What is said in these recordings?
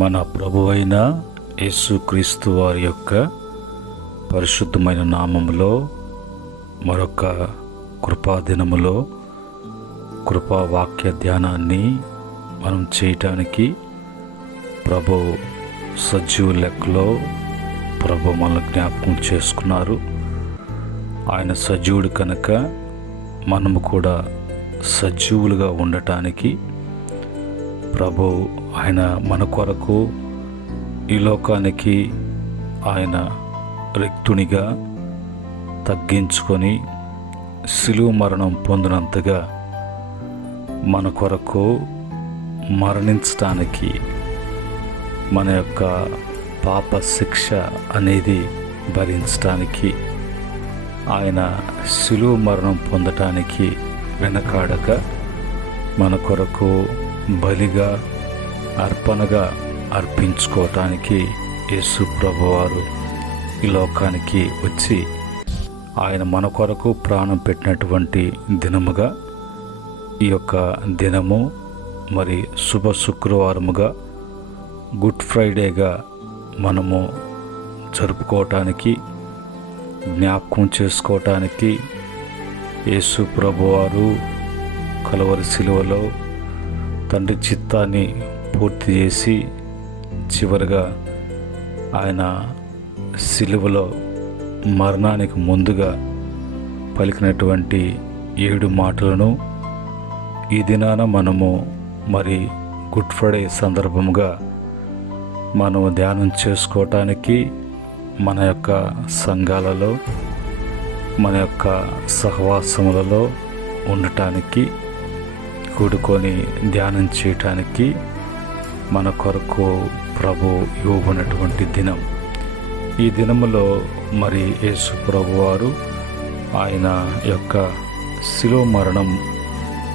మన ప్రభువైన యేసుక్రీస్తు వారి యొక్క పరిశుద్ధమైన నామములో మరొక కృపాదినములో కృపావాక్య ధ్యానాన్ని మనం చేయటానికి ప్రభు సజీవ లెక్కలో ప్రభు మనల్ని జ్ఞాపకం చేసుకున్నారు. ఆయన సజీవుడు కనుక మనము కూడా సజీవులుగా ఉండటానికి ప్రభు ఆయన మన కొరకు ఈ లోకానికి ఆయన రిక్తునిగా తగ్గించుకొని శిలువ మరణం పొందినంతగా మన కొరకు మరణించటానికి, మన యొక్క పాప శిక్ష అనేది భరించటానికి, ఆయన శిలువ మరణం పొందటానికి వెనకాడక మన కొరకు బలిగా అర్పణగా అర్పించుకోవటానికి యేసు ప్రభువారు ఈ లోకానికి వచ్చి ఆయన మన కొరకు ప్రాణం పెట్టినటువంటి దినముగా ఈ యొక్క దినము, మరి శుభ శుక్రవారముగా గుడ్ ఫ్రైడేగా మనము జరుపుకోవటానికి, జ్ఞాపకం చేసుకోవటానికి యేసు ప్రభువారు కలువరి శిలువలో తండ్రి చిత్తాన్ని పూర్తి చేసి చివరిగా ఆయన శిలువలో మరణానికి ముందుగా పలికినటువంటి 7 మాటలను ఈ దినాన మనము మరి గుడ్ ఫ్రైడే సందర్భముగా మనము ధ్యానం చేసుకోవటానికి, మన యొక్క సంఘాలలో, మన యొక్క సహవాసములలో ఉండటానికి, కూడుకొని ధ్యానం చేయటానికి మన కొరకు ప్రభు ఇవ్వబడినటువంటి దినం. ఈ దినములో మరి యేసు ప్రభువారు ఆయన యొక్క శిలువ మరణం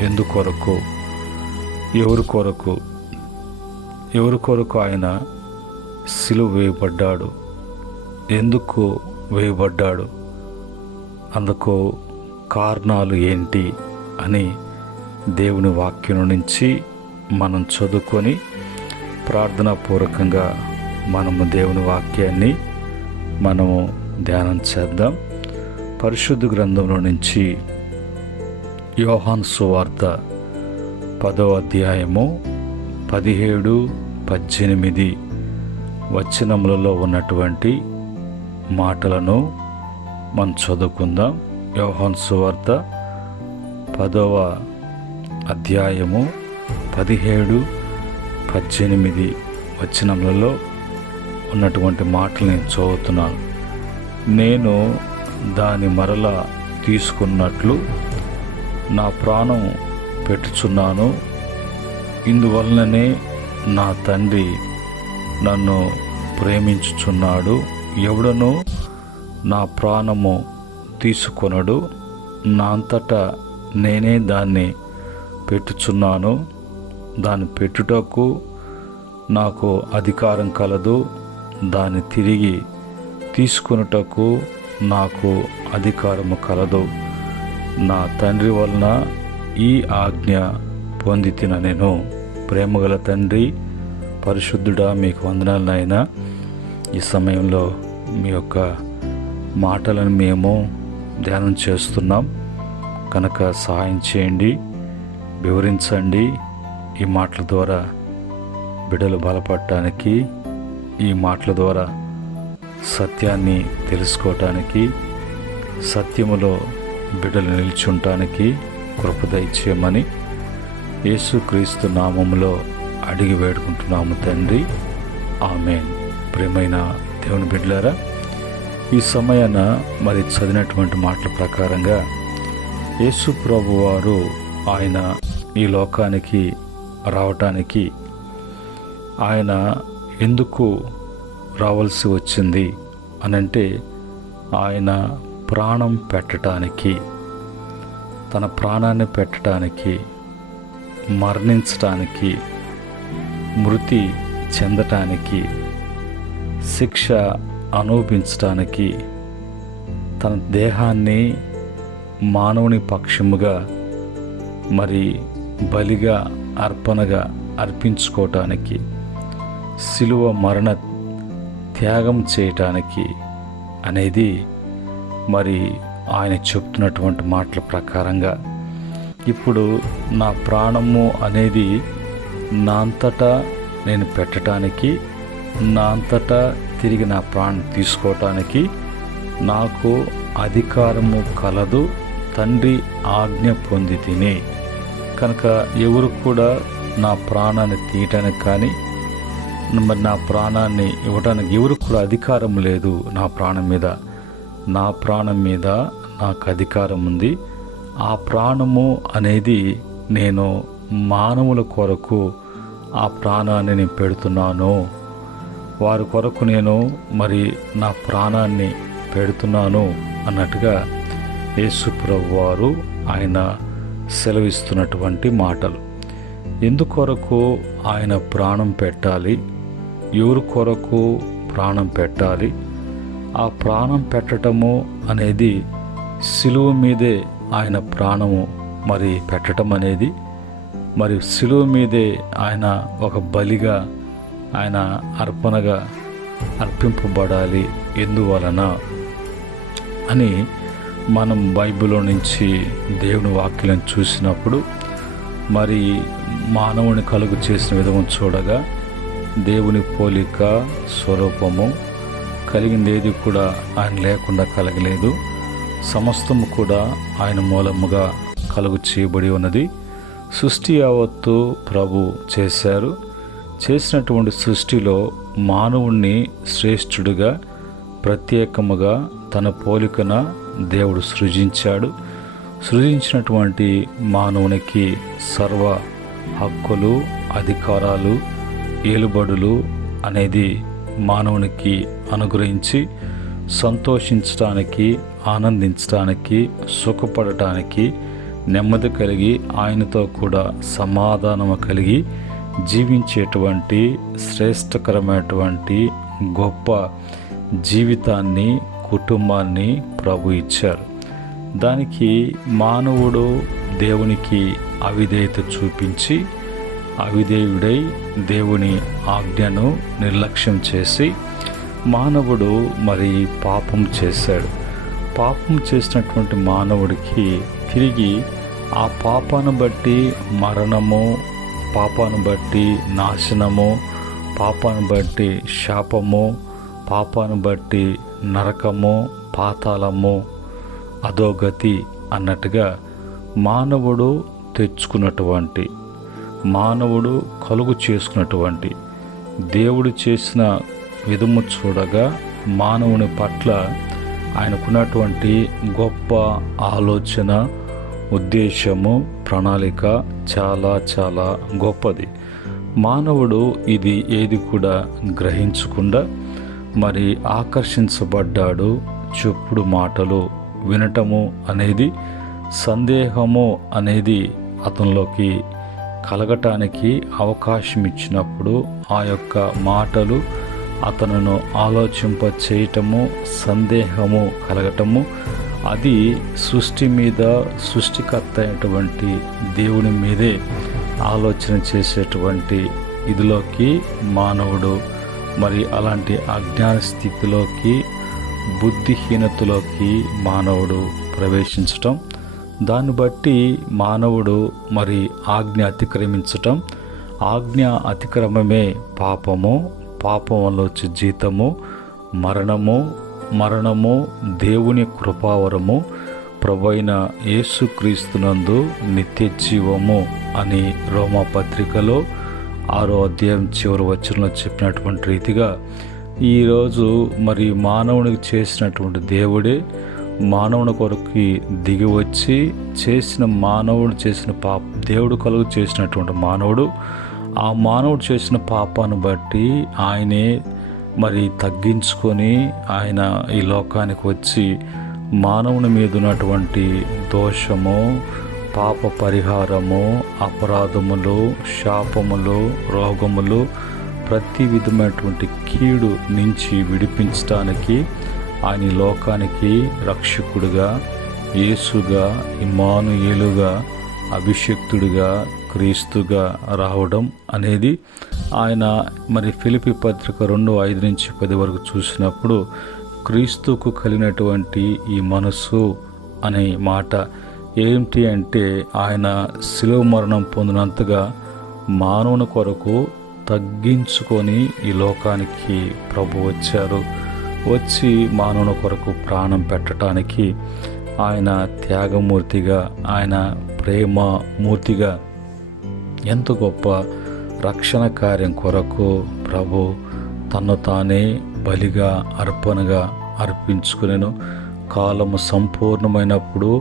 ఎందుకొరకు, ఎవరి కొరకు ఆయన శిలువ వేయబడ్డాడు, ఎందుకు వేయబడ్డాడు, అందుకు కారణాలు ఏంటి అని దేవుని వాక్యం నుంచి మనం చదువుకొని ప్రార్థనాపూర్వకంగా మనము దేవుని వాక్యాన్ని మనము ధ్యానం చేద్దాం. పరిశుద్ధ గ్రంథంలో నుంచి యోహాను సువార్త 10వ అధ్యాయము 17, 18 వచనములలో ఉన్నటువంటి మాటలను మనం చదువుకుందాం. యోహాను సువార్త 10వ అధ్యాయము 17, 18 వచనములలో ఉన్నటువంటి మాటలు నేను చదువుతున్నాను. నేను దాని మరలా తీసుకున్నట్లు నా ప్రాణం పెట్టుచున్నాను. ఇందువలననే నా తండ్రి నన్ను ప్రేమించుచున్నాడు. ఎవడనూ నా ప్రాణము తీసుకొనడు. నా అంతటా నేనే దాన్ని పెట్టుచున్నాను. దాన్ని పెట్టుటకు నాకు అధికారం కలదు. దాన్ని తిరిగి తీసుకొనుటకు నాకు అధికారము కలదు. నా తండ్రి వలన ఈ ఆజ్ఞ పొందితిన నేను. ప్రేమగల తండ్రి, పరిశుద్ధుడా, మీకు వందనాలు నాయనా. ఈ సమయంలో మీ యొక్క మాటలను మేము ధ్యానం చేస్తున్నాం కనుక సహాయం చేయండి, వివరించండి. ఈ మాటల ద్వారా బిడ్డలు బలపడటానికి, ఈ మాటల ద్వారా సత్యాన్ని తెలుసుకోవటానికి, సత్యములో బిడ్డలు నిల్చుంటానికి కృప దయచేయమని యేసుక్రీస్తు నామములో అడిగి వేడుకుంటున్నాము తండ్రి, ఆమేన్. ప్రియమైన దేవుని బిడ్డలారా, ఈ సమయాన మరి చదివినటువంటి మాటల ప్రకారంగా యేసు ప్రభువారు ఆయన ఈ లోకానికి రావటానికి ఆయన ఎందుకు రావాల్సి వచ్చింది అనంటే, ఆయన ప్రాణం పెట్టడానికి, తన ప్రాణాన్ని పెట్టడానికి, మరణించటానికి, మృతి చెందటానికి, శిక్ష అనుభవించటానికి, తన దేహాన్ని మానవుని పక్షముగా మరి బలిగా అర్పణగా అర్పించుకోవటానికి శిలువ మరణ త్యాగం చేయటానికి అనేది మరి ఆయన చెప్తున్నటువంటి మాటల ప్రకారంగా ఇప్పుడు నా ప్రాణము అనేది నా అంతటా నేను పెట్టడానికి, నా అంతటా తిరిగి నా ప్రాణం తీసుకోవటానికి నాకు అధికారము కలదు, తండ్రి ఆజ్ఞ పొంది తిని. కనుక ఎవరు కూడా నా ప్రాణాన్ని తీయటానికి కానీ మరి నా ప్రాణాన్ని ఇవ్వడానికి ఎవరు కూడా అధికారం లేదు. నా ప్రాణం మీద నాకు అధికారం ఉంది. ఆ ప్రాణము అనేది నేను మానవుల కొరకు ఆ ప్రాణాన్ని నేను పెడుతున్నాను, వారి కొరకు నేను మరి నా ప్రాణాన్ని పెడుతున్నాను అన్నట్టుగా యేసు ప్రభువు వారు ఆయన సెలవిస్తున్నటువంటి మాటలు. ఎందుకొరకు ఆయన ప్రాణం పెట్టాలి, ఎవరి కొరకు ప్రాణం పెట్టాలి? ఆ ప్రాణం పెట్టడము అనేది శిలువ మీదే ఆయన ప్రాణము మరి పెట్టడం అనేది, మరి శిలువ మీదే ఆయన ఒక బలిగా ఆయన అర్పణగా అర్పింపబడాలి. ఎందువలన అని మనం బైబిల్లో నుంచి దేవుని వాక్యాలను చూసినప్పుడు మరి మానవుని కలుగు చేసిన విధము చూడగా దేవుని పోలిక స్వరూపము కలిగింది ఏది కూడా ఆయన లేకుండా కలగలేదు. సమస్తము కూడా ఆయన మూలముగా కలుగు చేయబడి ఉన్నది. సృష్టి యావత్తు ప్రభు చేశారు. చేసినటువంటి సృష్టిలో మానవుణ్ణి శ్రేష్ఠుడిగా ప్రత్యేకముగా తన పోలికన దేవుడు సృజించాడు. సృజించినటువంటి మానవునికి సర్వ హక్కులు, అధికారాలు, ఏలుబడులు అనేది మానవునికి అనుగ్రహించి సంతోషించడానికి, ఆనందించడానికి, సుఖపడటానికి, నెమ్మది కలిగి ఆయనతో కూడా సమాధానము కలిగి జీవించేటువంటి శ్రేష్టకరమైనటువంటి గొప్ప జీవితాన్ని, కుటుంబాన్ని ప్రభు ఇచ్చారు. దానికి మానవుడు దేవునికి అవిధేయత చూపించి అవిధేయుడై దేవుని ఆజ్ఞను నిర్లక్ష్యం చేసి మానవుడు మరి పాపం చేశాడు. పాపం చేసినటువంటి మానవుడికి తిరిగి ఆ పాపాను బట్టి మరణము, పాపాను బట్టి నాశనము, పాపాను బట్టి శాపము, పాపాను బట్టి నరకము, పాతాళము, అధోగతి అన్నట్టుగా మానవుడు తెచ్చుకున్నటువంటి, మానవుడు కలుగు చేసుకున్నటువంటి దేవుడు చేసిన విధము చూడగా మానవుని పట్ల ఆయనకున్నటువంటి గొప్ప ఆలోచన, ఉద్దేశము, ప్రణాళిక చాలా చాలా గొప్పది. మానవుడు ఇది ఏది కూడా గ్రహించకుండా మరి ఆకర్షించబడ్డాడు. చెప్పుడు మాటలు వినటము అనేది, సందేహము అనేది అతనిలోకి కలగటానికి అవకాశం ఇచ్చినప్పుడు ఆ యొక్క మాటలు అతనును ఆలోచింప చేయటము, సందేహము కలగటము, అది సృష్టి మీద సృష్టికర్త అయినటువంటి దేవుని మీదే ఆలోచన చేసేటువంటి ఇదిలోకి మానవుడు మరి అలాంటి అజ్ఞాన స్థితిలోకి, బుద్ధిహీనతలోకి మానవుడు ప్రవేశించటం, దాన్ని బట్టి మానవుడు మరి ఆజ్ఞ అతిక్రమించటం, ఆజ్ఞ అతిక్రమమే పాపము, పాపం వల్ల వచ్చే జీతము మరణము, మరణము దేవుని కృపావరము, ప్రభువైన యేసుక్రీస్తునందు నిత్య జీవము అని రోమాపత్రికలో 6వ అధ్యాయం చివరి వచనంలో చెప్పినటువంటి రీతిగా ఈరోజు మరి మానవునికి చేసినటువంటి దేవుడే మానవుని కొరకు దిగి వచ్చి చేసిన మానవుడు చేసిన దేవుడు కలుగు చేసినటువంటి మానవుడు, ఆ మానవుడు చేసిన పాపాన్ని బట్టి ఆయనే మరి తగ్గించుకొని ఆయన ఈ లోకానికి వచ్చి మానవుని మీద ఉన్నటువంటి దోషము, పాప పరిహారము, అపరాధములు, శాపములు, రోగములు, ప్రతి విధమైనటువంటి కీడు నుంచి విడిపించడానికి ఆయన లోకానికి రక్షకుడుగా, యేసుగా, ఇమ్మానుయేలుగా, అభిషిక్తుడిగా క్రీస్తుగా రావడం అనేది ఆయన మరి ఫిలిప్పీ పత్రిక 2:5-10 వరకు చూసినప్పుడు క్రీస్తుకు కలిగినటువంటి ఈ మనస్సు అనే మాట ఏంటి అంటే ఆయన శిలువ మరణం పొందినంతగా మానవుని కొరకు తగ్గించుకొని ఈ లోకానికి ప్రభు వచ్చారు. వచ్చి మానవుని కొరకు ప్రాణం పెట్టడానికి ఆయన త్యాగమూర్తిగా, ఆయన ప్రేమమూర్తిగా ఎంత గొప్ప రక్షణ కార్యం కొరకు ప్రభు తను తానే బలిగా అర్పణగా అర్పించుకునేను. కాలము సంపూర్ణమైనప్పుడు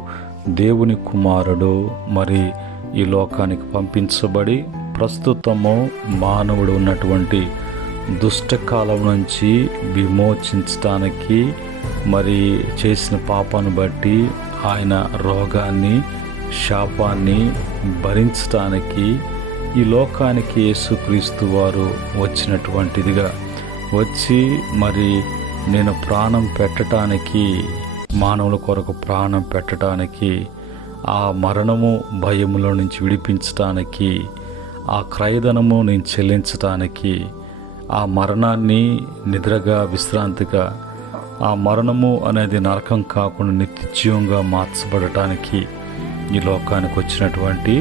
దేవుని కుమారుడు మరి ఈ లోకానికి పంపించబడి ప్రస్తుతము మానవుడు ఉన్నటువంటి దుష్టకాలం నుంచి విమోచించడానికి మరి చేసిన పాపాన్ని బట్టి ఆయన రోగాన్ని శాపాన్ని భరించడానికి ఈ లోకానికి యేసుక్రీస్తు వారు వచ్చినటువంటిదిగా వచ్చి మరి నేను ప్రాణం పెట్టడానికి, మానవుల కొరకు ప్రాణం పెట్టడానికి, ఆ మరణము భయములో నుంచి విడిపించడానికి, ఆ క్రయధనము నేను చెల్లించడానికి, ఆ మరణాన్ని నిద్రగా విశ్రాంతిగా, ఆ మరణము అనేది నరకం కాకుండా నిత్యజీవంగా మార్చబడటానికి ఈ లోకానికి వచ్చినటువంటి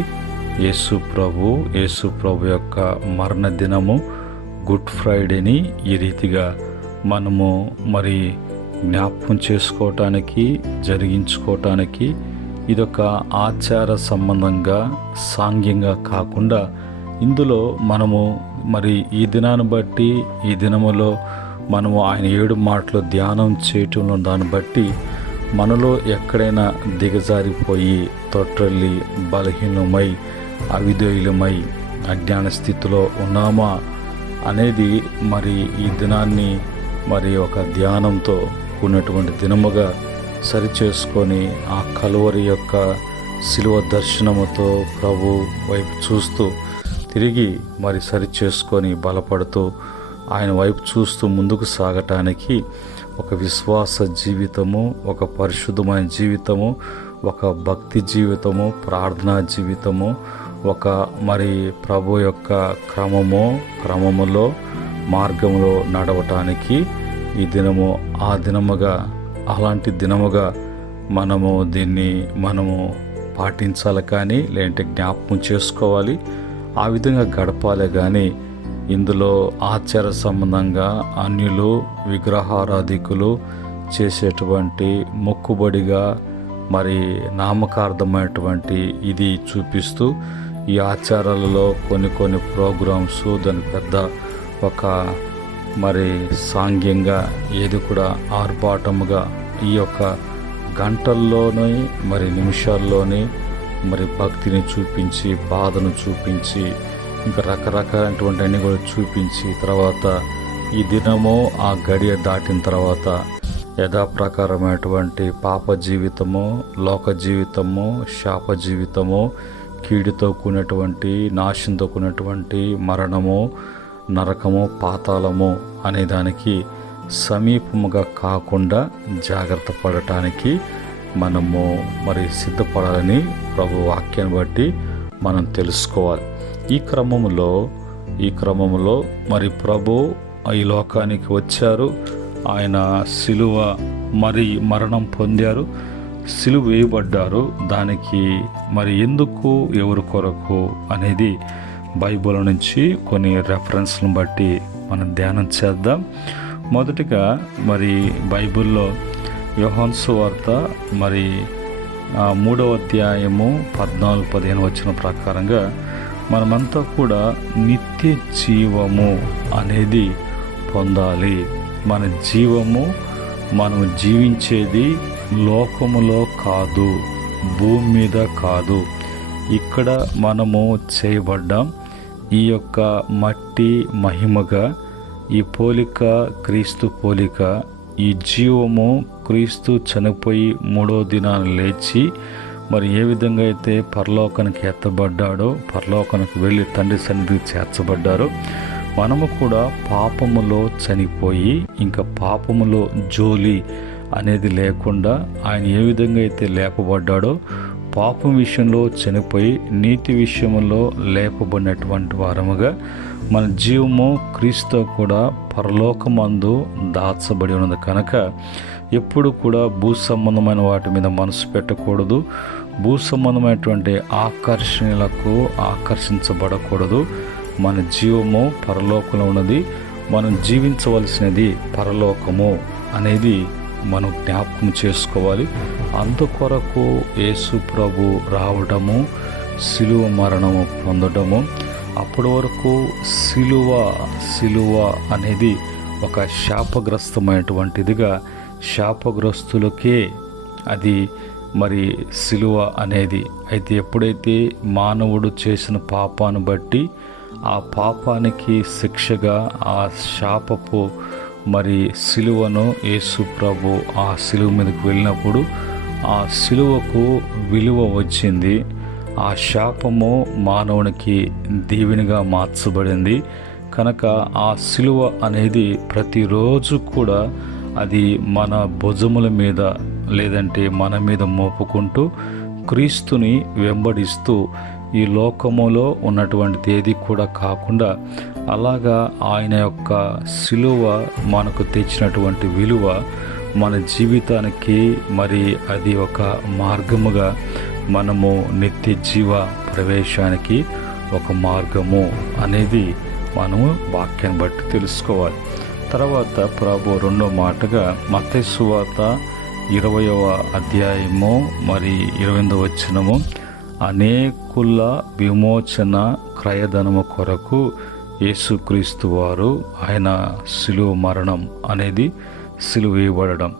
యేసు ప్రభు యొక్క మరణ దినము గుడ్ ఫ్రైడేని ఈ రీతిగా మనము మరి జ్ఞాపకం చేసుకోవటానికి, జరిగించుకోవటానికి ఇదొక ఆచార సంబంధంగా సాంఘ్యంగా కాకుండా ఇందులో మనము మరి ఈ దినాన్ని బట్టి ఈ దినములో మనము ఆయన 7 మాటలు ధ్యానం చేయటంలో దాన్ని బట్టి మనలో ఎక్కడైనా దిగజారిపోయి తొట్రల్లి బలహీనమై అవిధేయులమై అజ్ఞాన స్థితిలో ఉన్నామా అనేది మరి ఈ దినాన్ని మరి ఒక ధ్యానంతో కూడినటువంటి దినముగా సరిచేసుకొని ఆ కలువరి యొక్క శిలువ దర్శనముతో ప్రభు వైపు చూస్తూ తిరిగి మరి సరిచేసుకొని బలపడుతూ ఆయన వైపు చూస్తూ ముందుకు సాగటానికి ఒక విశ్వాస జీవితము, ఒక పరిశుద్ధమైన జీవితము, ఒక భక్తి జీవితము, ప్రార్థనా జీవితము, ఒక మరి ప్రభు యొక్క క్రమములో మార్గములో నడవటానికి ఈ దినము ఆ దినముగా, అలాంటి దినముగా మనము పాటించాలి. కానీ లేదంటే జ్ఞాపకం చేసుకోవాలి, ఆ విధంగా గడపాలి. కానీ ఇందులో ఆచార సంబంధంగా అన్యులు విగ్రహారాధికులు చేసేటువంటి మొక్కుబడిగా మరి నామకార్థమైనటువంటి ఇది చూపిస్తూ ఈ ఆచారాలలో కొన్ని ప్రోగ్రామ్స్ దాని పెద్ద ఒక మరి సాంఘ్యంగా ఏది కూడా ఆర్భాటముగా ఈ యొక్క గంటల్లోనే మరి నిమిషాల్లోనే మరి భక్తిని చూపించి, బాధను చూపించి, ఇంకా రకరకాలైనటువంటి అన్ని కూడా చూపించి తర్వాత ఈ దినము ఆ గడియ దాటిన తర్వాత యథాప్రకారమైనటువంటి పాప జీవితము, లోక జీవితము, శాప జీవితము, కీడుతో కూడినటువంటి నాశంతో కూడినటువంటి మరణము, నరకము, పాతాళము అనే దానికి సమీపముగా కాకుండా జాగ్రత్త పడటానికి మనము మరి సిద్ధపడాలని ప్రభు వాక్యాన్ని బట్టి మనం తెలుసుకోవాలి. ఈ క్రమములో మరి ప్రభు ఈ లోకానికి వచ్చారు. ఆయన శిలువ మరి మరణం పొందారు, శిలువ వేయబడ్డారు. దానికి మరి ఎందుకు, ఎవరి కొరకు అనేది బైబిల్ నుంచి కొన్ని రెఫరెన్స్లను బట్టి మనం ధ్యానం చేద్దాం. మొదటిగా మరి బైబిల్లో యోహాను సువార్త మరి 3వ అధ్యాయము 14-15 వచ్చిన ప్రకారంగా మనమంతా కూడా నిత్య జీవము అనేది పొందాలి. మన జీవము మనం జీవించేది లోకములో కాదు, భూమి మీద కాదు, ఇక్కడ మనము చేయబడ్డాం. ఈ యొక్క మట్టి మహిమగా, ఈ పోలిక క్రీస్తు పోలిక, ఈ జీవము క్రీస్తు చనిపోయి 3వ దినాన లేచి మరి ఏ విధంగా అయితే పరలోకానికి ఎత్తబడ్డాడో, పరలోకానికి వెళ్ళి తండ్రి సన్నిధికి చేర్చబడ్డారో, మనము కూడా పాపములో చనిపోయి ఇంకా పాపములో జోలి అనేది లేకుండా ఆయన ఏ విధంగా అయితే లేపబడ్డాడో పాపం విషయంలో చనిపోయి నీతి విషయంలో లేపబడినటువంటి వారముగా మన జీవము క్రీస్తు కూడా పరలోకమందు దాచబడి ఉన్నది కనుక ఎప్పుడు కూడా భూ సంబంధమైన వాటి మీద మనసు పెట్టకూడదు. భూ సంబంధమైనటువంటి ఆకర్షణలకు ఆకర్షించబడకూడదు. మన జీవము పరలోకంలో ఉన్నది. మనం జీవించవలసినది పరలోకము అనేది మనం జ్ఞాపకం చేసుకోవాలి. అందుకొరకు యేసు ప్రభు రావడము, సిలువ మరణము పొందడము, అప్పటి వరకు సిలువ అనేది ఒక శాపగ్రస్తమైనటువంటిదిగా, శాపగ్రస్తులకే అది మరి సిలువ అనేది. అయితే ఎప్పుడైతే మానవుడు చేసిన పాపాన్ని బట్టి ఆ పాపానికి శిక్షగా ఆ శాపపు మరి సిలువను యేసు ప్రభు ఆ సిలువ మీదకి వెళ్ళినప్పుడు ఆ సిలువకు విలువ వచ్చింది. ఆ శాపము మానవునికి దీవెనగా మార్చబడింది కనుక ఆ సిలువ అనేది ప్రతిరోజు కూడా అది మన భుజముల మీద లేదంటే మన మీద మోపుకుంటూ క్రీస్తుని వెంబడిస్తూ ఈ లోకములో ఉన్నటువంటిది ఏది కూడా కాకుండా అలాగా ఆయన యొక్క సిలువ మనకు తెచ్చినటువంటి విలువ మన జీవితానికి మరి అది ఒక మార్గముగా మనము నిత్య జీవ ప్రవేశానికి ఒక మార్గము అనేది మనము వాక్యాన్ని బట్టి తెలుసుకోవాలి. తర్వాత ప్రభు రెండో మాటగా మత్తయి సువార్త 20వ అధ్యాయము మరి 28వ వచనము, అనేకుల విమోచన క్రయధనము కొరకు యేసుక్రీస్తు వారు ఆయన సిలువ మరణం అనేది సిలువ వేయబడడం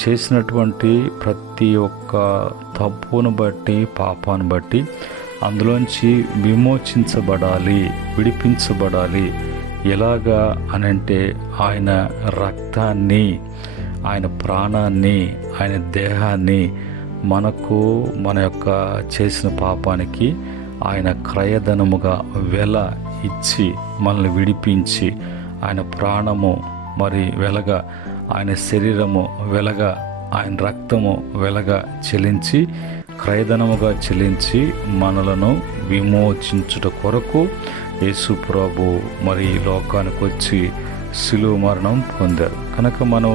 చేసినటువంటి ప్రతి ఒక్క తప్పును బట్టి పాపాన్ని బట్టి అందులోంచి విమోచించబడాలి, విడిపించబడాలి. ఎలాగా అనంటే ఆయన రక్తాన్ని, ఆయన ప్రాణాన్ని, ఆయన దేహాన్ని మనకు మన యొక్క చేసిన పాపానికి ఆయన క్రయధనముగా వెల ఇచ్చి మనల్ని విడిపించి ఆయన ప్రాణము మరి వెలగా, ఆయన శరీరము వెలగా, ఆయన రక్తము వెలగా చెల్లించి క్రయధనముగా చెల్లించి మనలను విమోచించుట కొరకు యేసు ప్రభు మరి లోకానికి వచ్చి సిలువ మరణం పొందారు కనుక మనం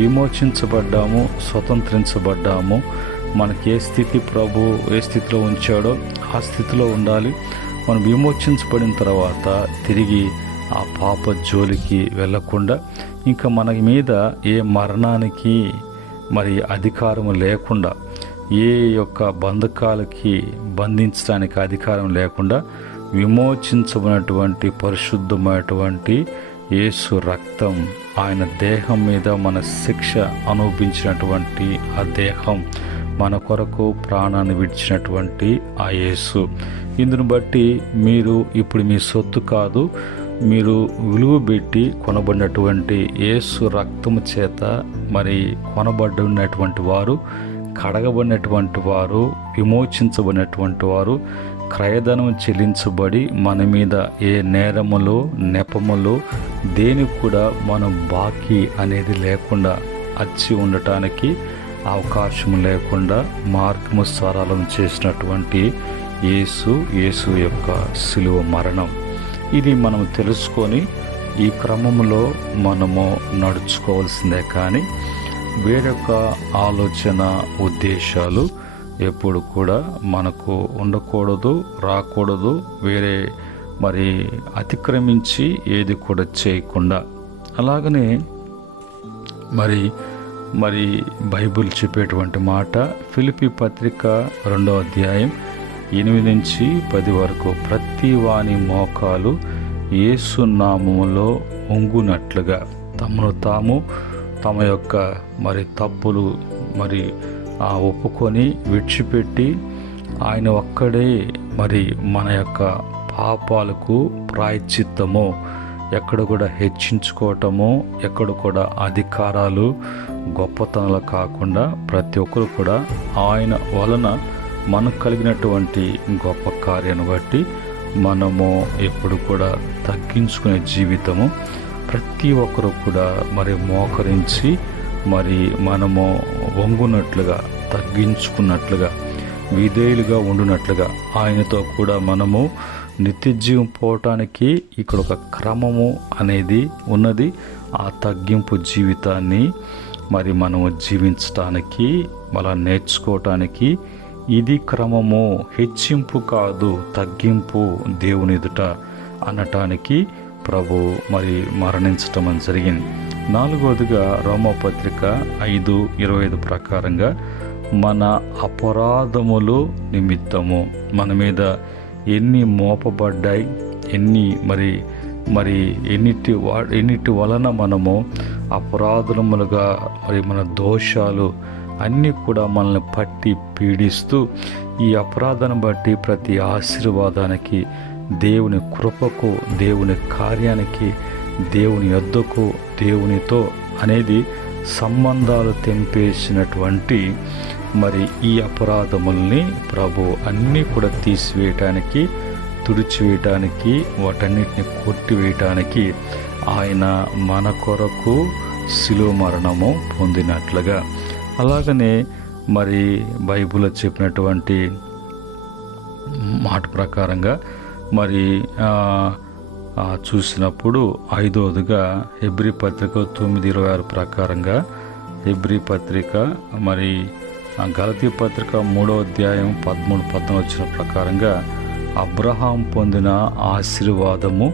విమోచించబడ్డాము, స్వతంత్రించబడ్డాము. మనకి ఏ స్థితి ప్రభు ఏ స్థితిలో ఉంచాడో ఆ స్థితిలో ఉండాలి. మనం విమోచించబడిన తర్వాత తిరిగి ఆ పాప జోలికి వెళ్ళకుండా ఇంకా మన మీద ఏ మరణానికి మరి అధికారం లేకుండా, ఏ యొక్క బంధకాలకి బంధించడానికి అధికారం లేకుండా విమోచించబడినటువంటి పరిశుద్ధమైనటువంటి యేసు రక్తం, ఆయన దేహం మీద మన శిక్ష అనుభవించినటువంటి ఆ దేహం, మన కొరకు ప్రాణాన్ని విడిచినటువంటి ఆ యేసు. ఇందును బట్టి మీరు ఇప్పుడు మీ సొత్తు కాదు, మీరు విలువ పెట్టి కొనబడినటువంటి యేసు రక్తము చేత మరి కొనబడినటువంటి వారు, కడగబడినటువంటి వారు, విమోచించబడినటువంటి వారు, క్రయధనం చెల్లించబడి మన మీద ఏ నేరములు నెపములు దేనికి కూడా మనం బాకీ అనేది లేకుండా అచ్చి ఉండటానికి అవకాశం లేకుండా మార్గము సరళం చేసినటువంటి యేసు యొక్క సిలువ మరణం. ఇది మనం తెలుసుకొని ఈ క్రమంలో మనము నడుచుకోవాల్సిందే కానీ వేరొక ఆలోచన ఉద్దేశాలు ఎప్పుడు కూడా మనకు ఉండకూడదు, రాకూడదు. వేరే మరి అతిక్రమించి ఏది కూడా చేయకుండా అలాగనే మరి బైబిల్ చెప్పేటువంటి మాట ఫిలిప్పీ పత్రిక 2వ అధ్యాయం 8-10 వరకు, ప్రతి వాని మోకాలు యేసు నామములో ఉంగునట్లుగా తమను తాము తమ యొక్క మరి తప్పులు మరి ఒప్పుకొని విడిచిపెట్టి ఆయన ఒక్కడే మరి మన యొక్క పాపాలకు ప్రాయశ్చిత్తము, ఎక్కడ కూడా హెచ్చించుకోవటము, ఎక్కడ కూడా అధికారాలు గొప్పతనాలు కాకుండా ప్రతి ఒక్కరు కూడా ఆయన వలన మనకు కలిగినటువంటి గొప్ప కార్యాన్ని బట్టి మనము ఎప్పుడు కూడా తగ్గించుకునే జీవితము, ప్రతి ఒక్కరు కూడా మరి మోకరించి మరి మనము వంగునట్లుగా తగ్గించుకున్నట్లుగా విధేయులుగా ఉండునట్లుగా ఆయనతో కూడా మనము నిత్యజీవం పోవటానికి ఇక్కడ ఒక క్రమము అనేది ఉన్నది. ఆ తగ్గింపు జీవితాన్ని మరి మనము జీవించటానికి మళ్ళా నేర్చుకోవటానికి ఇది క్రమము, హెచ్చింపు కాదు, తగ్గింపు దేవుని ఎదుట అనటానికి ప్రభు మరి మరణించటం అని జరిగింది. 4వదిగా రోమాపత్రిక 5:25 ప్రకారంగా మన అపరాధములు నిమిత్తము మన మీద ఎన్ని మోపబడ్డాయి, ఎన్నిటి వలన మనము అపరాధములుగా మరి మన దోషాలు అన్నీ కూడా మనల్ని పట్టి పీడిస్తూ ఈ అపరాధాన్ని బట్టి ప్రతి ఆశీర్వాదానికి, దేవుని కృపకు, దేవుని కార్యానికి, దేవుని యొద్దకు, దేవునితో అనేది సంబంధాలు తెంపేసినటువంటి మరి ఈ అపరాధముల్ని ప్రభు అన్నీ కూడా తీసివేయటానికి, తుడిచివేయటానికి, వాటన్నిటిని కొట్టివేయటానికి ఆయన మన కొరకు శిలువ మరణము పొందినట్లుగా, అలాగనే మరి బైబిల్లో చెప్పినటువంటి మాట ప్రకారంగా మరి చూసినప్పుడు 5వదిగా హెబ్రీ పత్రిక 9:26 ప్రకారంగా, హెబ్రీ పత్రిక మరి గలతీ పత్రిక 3వ అధ్యాయం 13-14 వచ్చిన ప్రకారంగా అబ్రహాం పొందిన ఆశీర్వాదము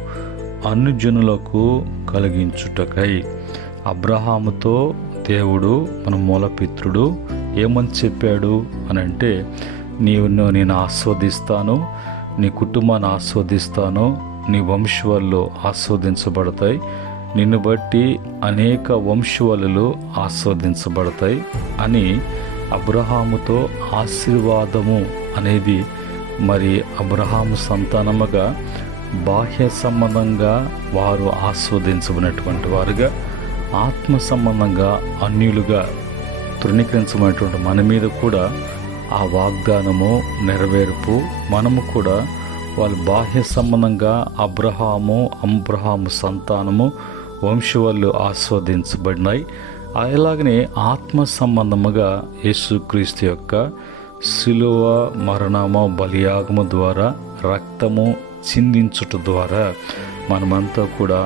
అన్యజనులకు కలిగించుటకై. అబ్రహాముతో దేవుడు మన మూలపిత్రుడు ఏమని చెప్పాడు అని అంటే, నేను ఆస్వాదిస్తాను, నీ కుటుంబాన్ని ఆస్వాదిస్తాను, నీ వంశవాళ్ళు ఆస్వాదించబడతాయి, నిన్ను బట్టి అనేక వంశవాళ్ళు ఆస్వాదించబడతాయి అని అబ్రహాముతో ఆశీర్వాదము అనేది మరి అబ్రహాము సంతానముగా బాహ్య సంబంధంగా వారు ఆస్వాదించబడినటువంటి వారుగా, ఆత్మ సంబంధంగా అన్యులుగా తృణీకరించబడినటువంటి మన మీద కూడా ఆ వాగ్దానము నెరవేర్పు, మనము కూడా వాళ్ళు బాహ్య సంబంధంగా అబ్రహాము సంతానము వంశవాళ్ళు ఆస్వాదించబడినాయి. అలాగనే ఆత్మ సంబంధముగా యేసుక్రీస్తు యొక్క శిలువ మరణము బలియాగము ద్వారా, రక్తము చిందించుట ద్వారా మనమంతా కూడా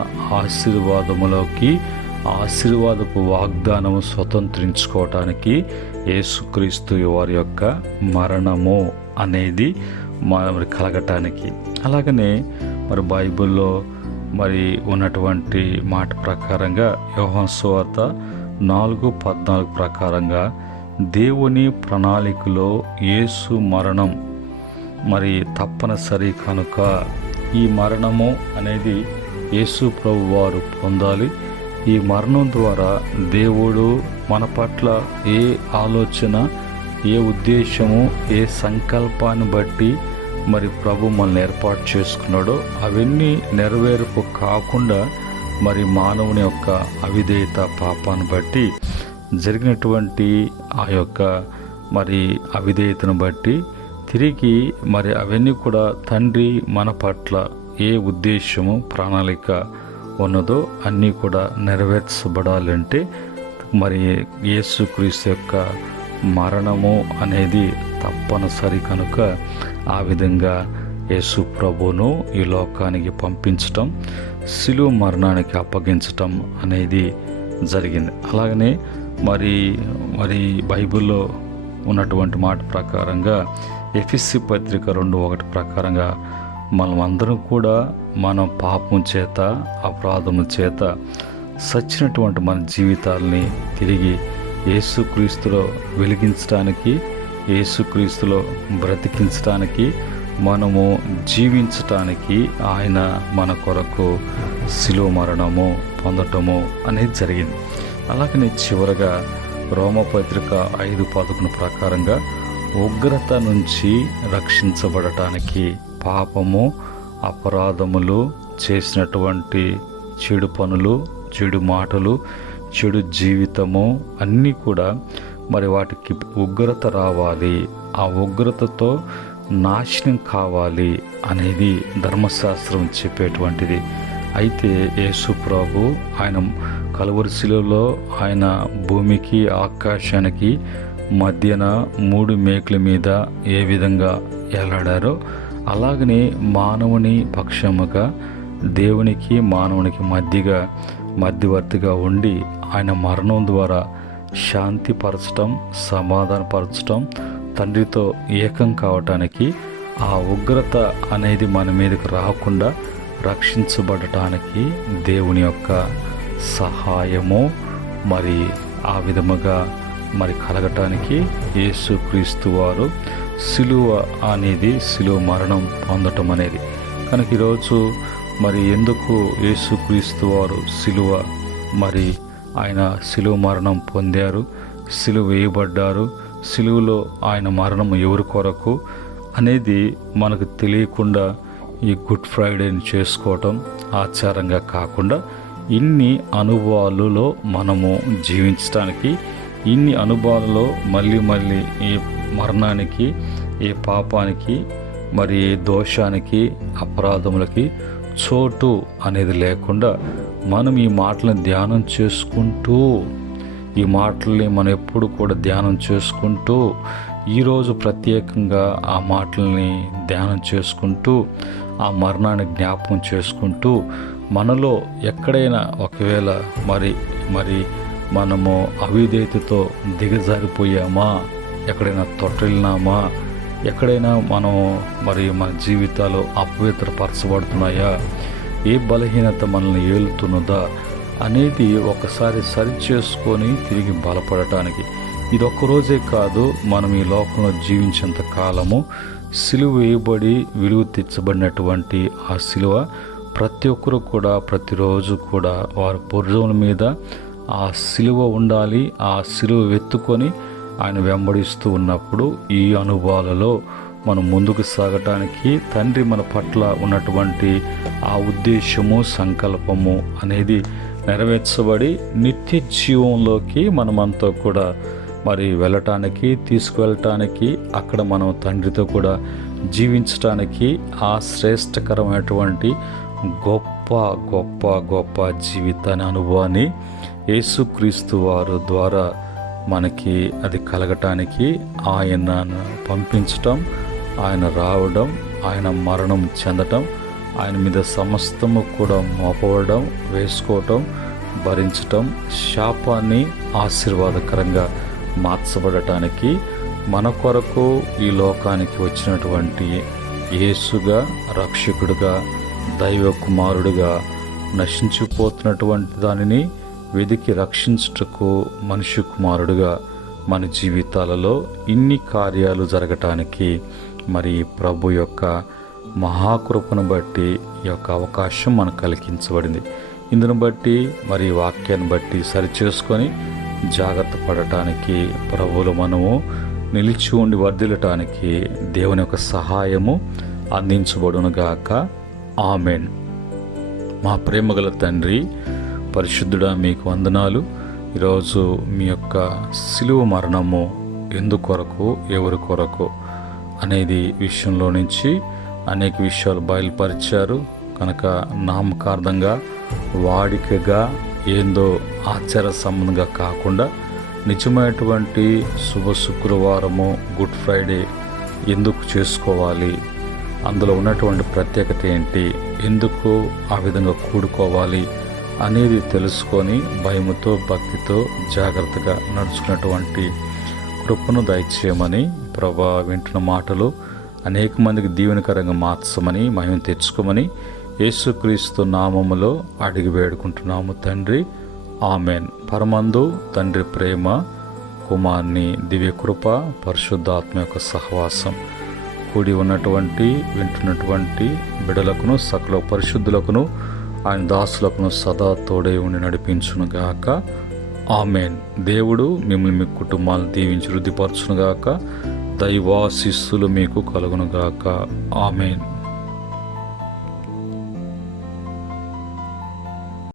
ఆశీర్వాదపు వాగ్దానము స్వతంత్రించుకోవటానికి యేసుక్రీస్తు వారి యొక్క మరణము అనేది మరి కలగటానికి. అలాగనే మరి బైబిల్లో మరి ఉన్నటువంటి మాట ప్రకారంగా యోహాను సువార్త 4:14 ప్రకారంగా దేవుని ప్రణాళికలో యేసు మరణం మరి తప్పనిసరి కనుక ఈ మరణము అనేది యేసు ప్రభు వారు పొందాలి. ఈ మరణం ద్వారా దేవుడు మన పట్ల ఏ ఆలోచన, ఏ ఉద్దేశము, ఏ సంకల్పాన్ని బట్టి మరి ప్రభు మనల్ని ఏర్పాటు చేసుకున్నాడో అవన్నీ నెరవేర్పు కాకుండా మరి మానవుని యొక్క అవిధేయత పాపాన్ని బట్టి జరిగినటువంటి ఆ యొక్క మరి అవిధేయతను బట్టి తిరిగి మరి అవన్నీ కూడా తండ్రి మన పట్ల ఏ ఉద్దేశము, ప్రణాళిక ఉన్నదో అన్నీ కూడా నెరవేర్చబడాలంటే మరి యేసుక్రీస్తు యొక్క మరణము అనేది తప్పనిసరి కనుక ఆ విధంగా యేసు ప్రభువును ఈ లోకానికి పంపించటం, శిలువ మరణానికి అప్పగించటం అనేది జరిగింది. అలాగనే మరి బైబిల్లో ఉన్నటువంటి మాట ప్రకారంగా ఎఫెసీ పత్రిక 2:1 ప్రకారంగా మనం అందరం కూడా మన పాపం చేత, అపరాధము చేత సచ్చినటువంటి మన జీవితాలని తిరిగి యేసుక్రీస్తులో వెలిగించడానికి, యేసుక్రీస్తులో బ్రతికించడానికి, మనము జీవించటానికి ఆయన మన కొరకు శిలువ మరణము పొందటము అనేది జరిగింది. అలాగనే చివరగా రోమపత్రిక 5:11 ప్రకారంగా ఉగ్రత నుంచి రక్షించబడటానికి పాపము, అపరాధములు, చేసినటువంటి చెడు పనులు, చెడు మాటలు, చెడు జీవితము అన్నీ కూడా మరి వాటికి ఉగ్రత రావాలి, ఆ ఉగ్రతతో నాశనం కావాలి అనేది ధర్మశాస్త్రం చెప్పేటువంటిది. అయితే యేసు ప్రభు ఆయన కలువరి శిలువలో ఆయన భూమికి, ఆకాశానికి మధ్యన 3 మేకుల మీద ఏ విధంగా ఏలాడారో అలాగనే మానవుని పక్షముగా దేవునికి మానవునికి మధ్యవర్తిగా ఉండి ఆయన మరణం ద్వారా శాంతిపరచటం, సమాధానపరచటం, తండ్రితో ఏకం కావటానికి, ఆ ఉగ్రత అనేది మన మీదకి రాకుండా రక్షించబడటానికి దేవుని యొక్క సహాయము మరి ఆ విధముగా మరి కలగటానికి యేసుక్రీస్తు వారు శిలువ మరణం పొందటం అనేది. కనుక ఈరోజు మరి ఎందుకు యేసుక్రీస్తు వారు మరి ఆయన శిలువ మరణం పొందారు, శిలువ వేయబడ్డారు, శిలువలో ఆయన మరణం ఎవరి కొరకు అనేది మనకు తెలియకుండా ఈ గుడ్ ఫ్రైడేని చేసుకోవటం ఆచారంగా కాకుండా ఇన్ని అనుభవాలలో మనము జీవించడానికి, ఇన్ని అనుభవాలలో మళ్ళీ ఈ మరణానికి, ఏ పాపానికి, మరి ఏ దోషానికి, అపరాధములకి చోటు అనేది లేకుండా మనం ఈ మాటలను ధ్యానం చేసుకుంటూ, ఈ మాటల్ని మనం ఎప్పుడు కూడా ధ్యానం చేసుకుంటూ, ఈరోజు ప్రత్యేకంగా ఆ మాటల్ని ధ్యానం చేసుకుంటూ, ఆ మరణాన్ని జ్ఞాపకం చేసుకుంటూ, మనలో ఎక్కడైనా ఒకవేళ మరి మనము అవిధేయతతో దిగజారిపోయామా, ఎక్కడైనా తొట్టిల్లినామా, ఎక్కడైనా మనం మన జీవితాలు అపవిత్రపరచబడుతున్నాయా, ఏ బలహీనత మనల్ని ఏలుతున్నదా అనేది ఒకసారి సరి చేసుకొని తిరిగి బలపడటానికి. ఇది ఒక్కరోజే కాదు, మనం ఈ లోకంలో జీవించేంత కాలము సిలువ వేయబడి విలువ తెచ్చబడినటువంటి ఆ సిలువ ప్రతి ఒక్కరు కూడా ప్రతిరోజు కూడా వారి భుజముల మీద ఆ సిలువ ఉండాలి. ఆ సిలువ వెత్తుకొని ఆయన వెంబడిస్తూ ఉన్నప్పుడు ఈ అనుభవాలలో మనం ముందుకు సాగటానికి తండ్రి మన పట్ల ఉన్నటువంటి ఆ ఉద్దేశము, సంకల్పము అనేది నెరవేర్చబడి నిత్య జీవంలోకి మనమంతా కూడా వెళ్ళటానికి, తీసుకువెళ్ళటానికి, అక్కడ మనం తండ్రితో కూడా జీవించటానికి ఆ శ్రేష్టకరమైనటువంటి గొప్ప గొప్ప గొప్ప జీవితాన్ని, అనుభవాన్ని యేసుక్రీస్తు వారు ద్వారా మనకి అది కలగటానికి ఆయనను పంపించటం, ఆయన రావడం, ఆయన మరణం చెందటం, ఆయన మీద సమస్తము కూడా మోపవడం, వేసుకోవటం, భరించటం, శాపాన్ని ఆశీర్వాదకరంగా మార్చబడటానికి మన కొరకు ఈ లోకానికి వచ్చినటువంటి యేసుగా, రక్షకుడుగా, దైవ కుమారుడిగా నశించిపోతున్నటువంటి దానిని వెదికి రక్షించుటకు మనిషి కుమారుడుగా మన జీవితాలలో ఇన్ని కార్యాలు జరగటానికి ప్రభు యొక్క మహాకృపను బట్టి ఈ యొక్క అవకాశం మనకు కలిగించబడింది. ఇందును బట్టి వాక్యాన్ని బట్టి సరిచేసుకొని జాగ్రత్త పడటానికి, ప్రభువులో మనము నిలిచి ఉండి వర్ధిల్లటానికి దేవుని యొక్క సహాయము అందించబడునుగాక. ఆమెన్. మా ప్రేమగల తండ్రి, పరిశుద్ధుడా, మీకు వందనాలు. ఈరోజు మీ యొక్క సిలువ మరణము ఎందుకొరకు, ఎవరి కొరకు అనేది విషయంలో నుంచి అనేక విషయాలు బయలుపరిచారు. కనుక నామకార్థంగా, వాడికగా, ఏందో ఆచార సంబంధంగా కాకుండా నిజమైనటువంటి శుభ శుక్రవారము, గుడ్ ఫ్రైడే ఎందుకు చేసుకోవాలి, అందులో ఉన్నటువంటి ప్రత్యేకత ఏంటి, ఎందుకు ఆ విధంగా కూడుకోవాలి అనేది తెలుసుకొని భయముతో, భక్తితో జాగ్రత్తగా నడుచుకున్నటువంటి కృపను దయచేయమని ప్రభా, వింటున్న మాటలు అనేక మందికి దీవెనకరంగా మార్చమని, మహిమ తెచ్చుకోమని యేసుక్రీస్తు నామములో అడిగి వేడుకుంటున్నాము తండ్రి. ఆమెన్. పరమందు తండ్రి ప్రేమ, కుమార్ని దివ్య కృప, పరిశుద్ధాత్మ యొక్క సహవాసం కూడి ఉన్నటువంటి వింటున్నటువంటి బిడలకును, సకల పరిశుద్ధులకును, ఆయన దాసులకును సదా తోడై ఉండి నడిపించునుగాక. ఆమెన్. దేవుడు మిమ్మల్ని, మీ కుటుంబాలను దీవించి వృద్ధిపరచునుగాక. దైవాశీస్సులు మీకు కలుగునుగాక. ఆమెన్.